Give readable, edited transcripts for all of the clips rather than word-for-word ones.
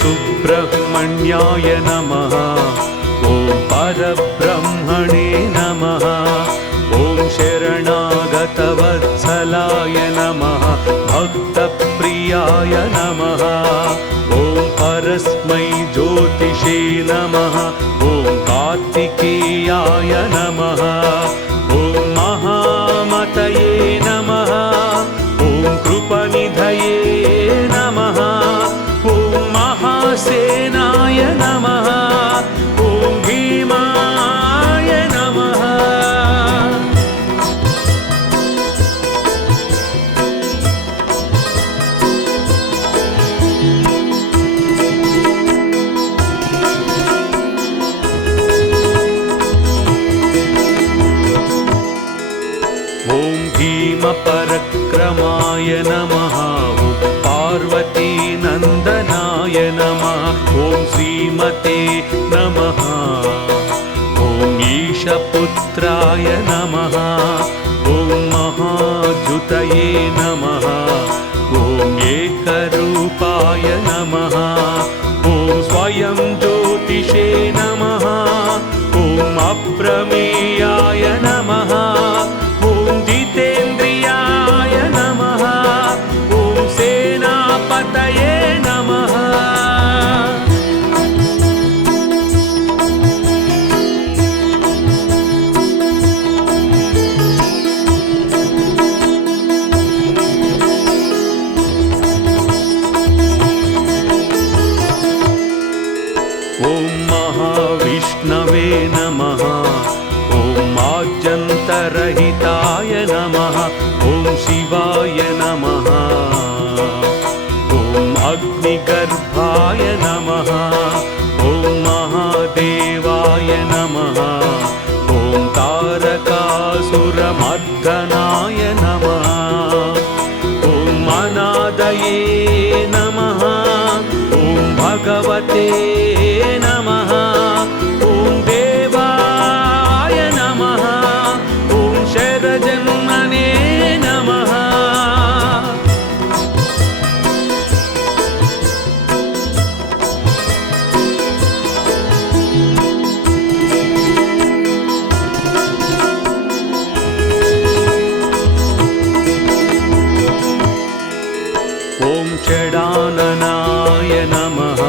सुब्रह्मण्याय नमः। ॐ परब्रह्मणे नमः। ॐ शरणागतवत्सलाय नमः। भक्तप्रियाय नमः। ॐ परस्मै ज्योतिषे नमः। ॐ कार्तिकेयाय नमः। ॐ महामतये नमः। ॐ कृपनिधये नमः। ॐ महासेनाय नमः। ॐ भीमाय नमः। ॐ भीमपरक्रमाय नमः। ॐ पार्वतीनन्दनाय नमः। ॐ श्रीमते नमः। ॐ ईशपुत्राय नमः। ॐ महाद्युतये नमः। ॐ एकरूपाय नमः। ॐ स्वयं ज्योतिषे नमः। ॐ अप्रमेयाय नमः। ॐ जितेन्द्रियाय नमः। ॐ सेनापतये नमः। ॐ महाविष्णवे नमः। ॐ आद्यन्तरहिताय नमः। ॐ शिवाय नमः। ॐ अग्निगर्भाय नमः। ॐ महादेवाय नमः। ॐ तारकासुरमर्दनाय नमः। ॐ अनादये नमः। ॐ भगवते नमः। ॐ देवाय नमः। ॐ शरजन्मने नमः। ॐ षडाननाय नमः।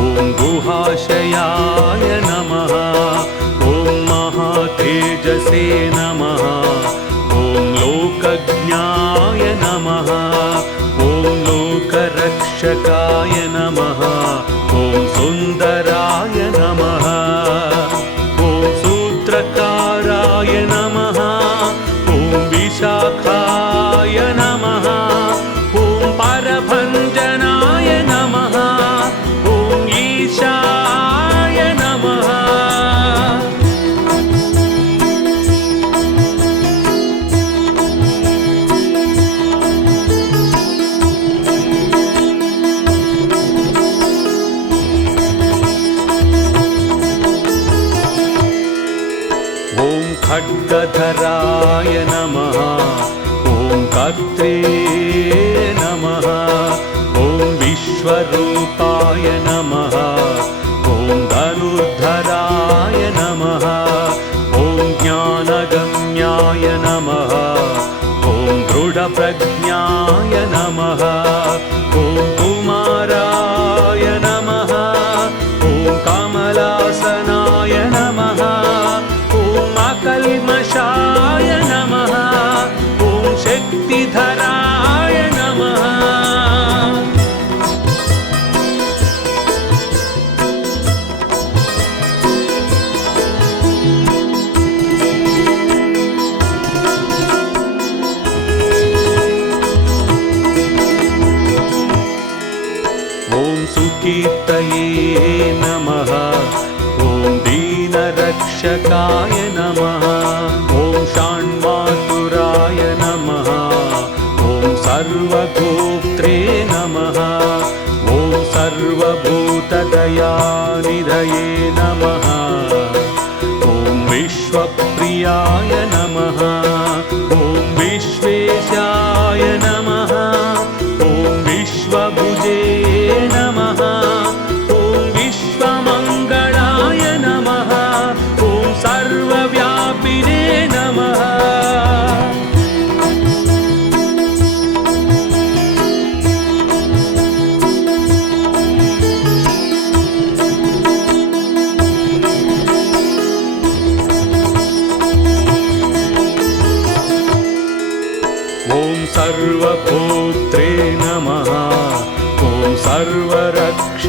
ॐ गुहाशयाय नमः। ॐ महातेजसे नमः। ॐ लोकज्ञाय नमः। ॐ लोकरक्षकाय नमः। ॐ सुन्दराय नमः। ॐ सूत्रकाराय नमः। ॐ विशाखाय नमः। ॐ परभञ्जनाय नमः। ॐ ईशाय नमः। ॐ खड्गधराय नमः। ॐ कर्त्रे नमः। ॐ विश्वरूपाय नमः। ॐ धनुर्धराय नमः। ॐ ज्ञानगम्याय नमः। ॐ दृढप्रज्ञाय नमः। ॐ कुमाराय नमः। ॐ कमलासनाय नमः। ॐ अकल्मषाय नमः। ॐ शक्तिधराय नमः। ॐ सुकीर्तये नमः। ॐ दीनरक्षकाय नमः। ॐ षण्मातुराय नमः। ॐ सर्वगोत्रे नमः। ॐ सर्वभूतदयानिधये नमः। ॐ विश्वप्रियाय नमः। ॐ विश्वेशाय नमः। ॐ विश्वभुजे नमः।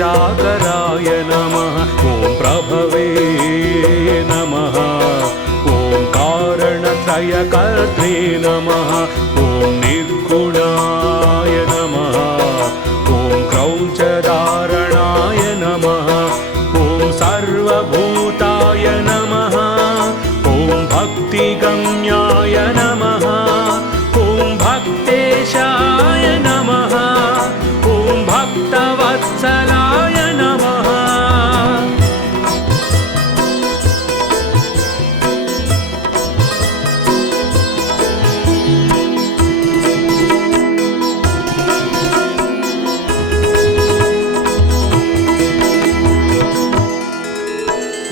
क्षीरसागराय नमः ॐ प्रभवे नमः ॐ कारणत्रयकर्त्रे नमः ॐ निर्गुणाय नमः ॐ क्रौञ्चधारणाय नमः ॐ सर्वभूताय नमः ॐ भक्तिगम्याय नमः ॐ भक्तेशाय नमः ॐ भक्तवत्सलाय नमः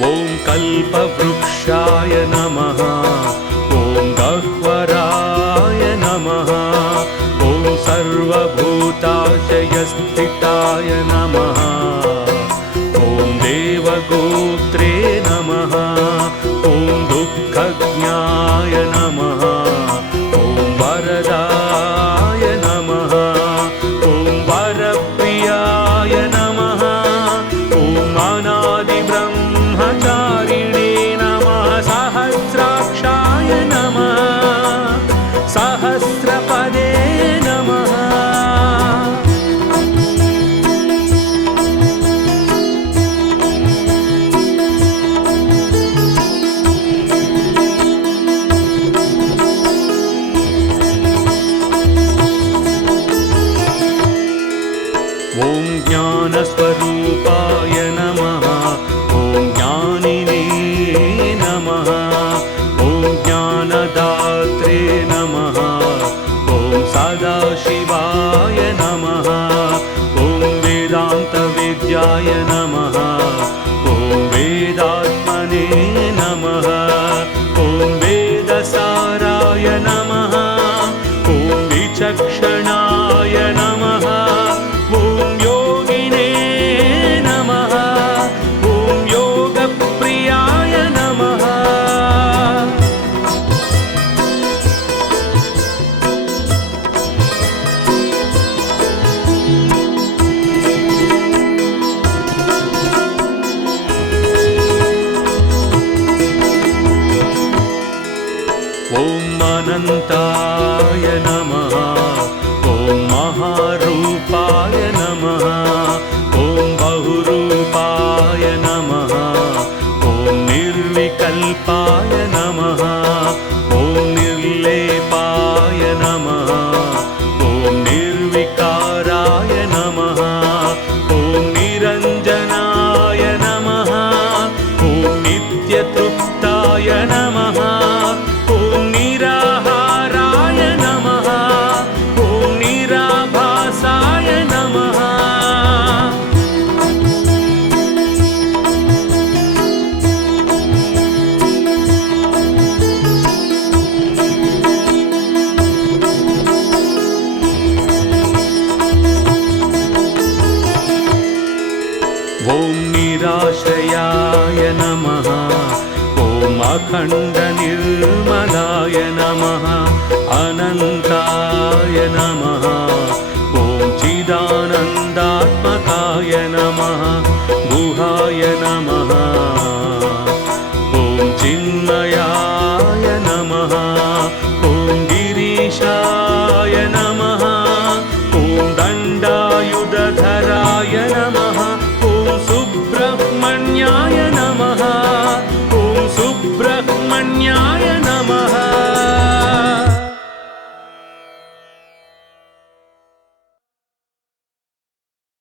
ॐ कल्पवृक्षाय नमः ॐ गह्वराय नमः ॐ सर्वभूताशयस्थिताय नमः ॐ देवगोत्रे नमः ॐ दुःखज्ञाय नमः ॐ वरदाय नमः ॐ वरप्रियाय नमः ॐ अनादिब्रह्मचारिणे नमः सहस्राक्षाय नमः सहस्रपदे नमः ॐ ज्ञानस्वरूपाय नमः ॐ ज्ञानिने नमः ॐ ज्ञानदात्रे नमः ॐ सदाशिवाय नमः ॐ वेदान्तविद्याय नमः ॐ वेदात्मने नमः ॐ वेदसाराय नमः ॐ विचक्षणाय नमः ॐ योगिने नमः ॐ योगप्रियाय नमः ॐ अनन्ताय नमः ॐ महारूपाय नमः ॐ बहुरूपाय नमः ॐ निर्विकल्पाय नमः ॐ निर्लेपाय नमः ॐ निर्विकाराय नमः ॐ निरञ्जनाय नमः ॐ नित्यतृप्ताय नमः ॐ निराहाराय नमः ॐ निराभासाय नमः ॐ निराश्रयाय नमः ॐ अखण्डनिर्मलाय नमः अनन्ताय नमः